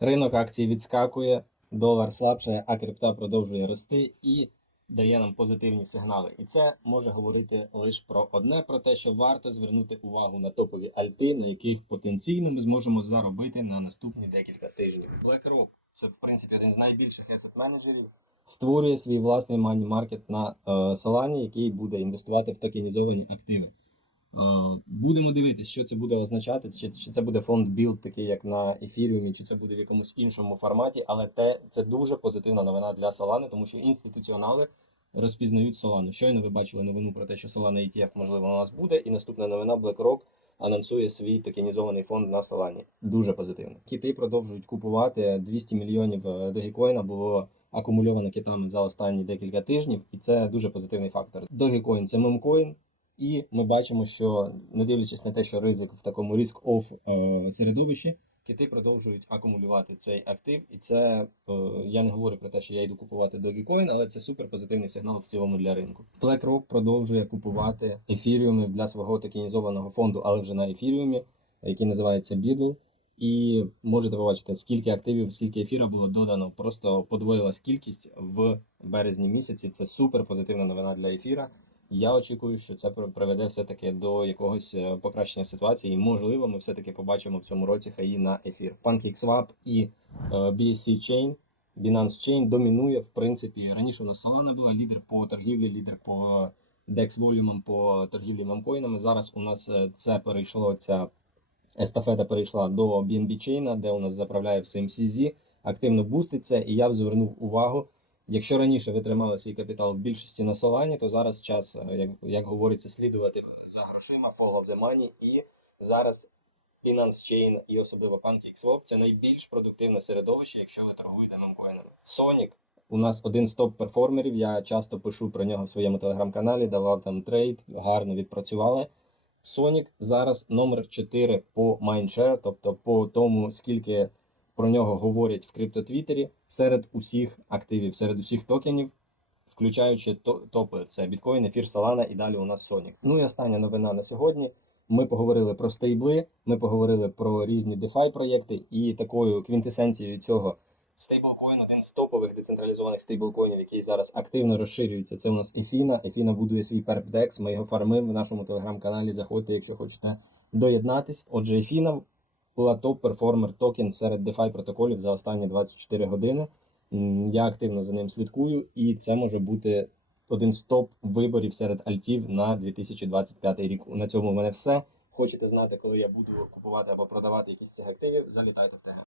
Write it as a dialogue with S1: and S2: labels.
S1: Ринок акцій відскакує, долар слабшає, а крипта продовжує рости і дає нам позитивні сигнали. І це може говорити лише про одне: про те, що варто звернути увагу на топові альти, на яких потенційно ми зможемо заробити на наступні декілька тижнів. BlackRock – це в принципі один з найбільших asset менеджерів. Створює свій власний мані маркет на е, Solana, який буде інвестувати в токенізовані активи. Е, Будемо дивитися, що це буде означати, чи, чи це буде фонд білд, такий як на ефіріумі, чи це буде в якомусь іншому форматі. Але те це дуже позитивна новина для Solana, тому що інституціонали розпізнають Solana. Щойно ви бачили новину про те, що Solana ETF, можливо, у нас буде, і наступна новина BlackRock анонсує свій токенізований фонд на Solana. Дуже позитивно. Кити продовжують купувати 200 мільйонів е, Dogecoin було акумульовано китами за останні декілька тижнів, і це дуже позитивний фактор. Dogecoin – це мемкоін, і ми бачимо, що не дивлячись на те, що ризик в такому риск-офф е, середовищі, кити продовжують акумулювати цей актив, і це е, я не говорю про те, що я йду купувати Dogecoin, але це супер позитивний сигнал в цілому для ринку. BlackRock продовжує купувати ефіріуми для свого токенізованого фонду, але вже на ефіріумі, який називається Beetle. І можете побачити, скільки активів, скільки ефіра було додано. Просто подвоїлась кількість в березні місяці. Це супер позитивна новина для ефіра. Я очікую, що це приведе все-таки до якогось е, покращення ситуації. І можливо, ми все-таки побачимо в цьому році хаї на ефір. PancakeSwap і е, BSC Chain, Binance Chain домінує, в принципі. Раніше у нас Solana була лідер по торгівлі, лідер по DEX волюмам, по торгівлі мемкоїнами. Зараз у нас е, це перейшло, ця естафета перейшла до BNB Chain, де у нас заправляє всім CZ, активно буститься, і я б звернув увагу. Якщо раніше ви тримали свій капітал в більшості на Solana, то зараз час, е, як, як говориться, слідувати за грошима, follow the money, і зараз Binance Chain і особливо PancakeSwap – це найбільш продуктивне середовище, якщо ви торгуєте мемкоїнами. Sonic у нас один з топ-перформерів. Я часто пишу про нього в своєму телеграм-каналі, давав там трейд, гарно відпрацювали. Sonic зараз номер 4 по Mindshare, тобто по тому, скільки про нього говорять в криптотвіттері серед усіх активів, серед усіх токенів, включаючи топи. Це біткоін, ефір, Solana і далі у нас Sonic. Ну і остання новина на сьогодні. Ми поговорили про стейбли, ми поговорили про різні DeFi проєкти, і такою квінтесенцією цього стейблкоін, один з топових децентралізованих стейблкоїнів, який зараз активно розширюється. Це у нас Ефіна. Ефіна будує свій перпдекс. Ми його фармимо в нашому телеграм-каналі. Заходьте, якщо хочете доєднатись. Отже, Ефіна була топ-перформер токен серед DeFi протоколів за останні 24 години. Я активно за ним слідкую, і це може бути один з топ виборів серед альтів на 2025 рік. На цьому в мене все. Хочете знати, коли я буду купувати або продавати якісь цих активів? Залітайте в ТГ.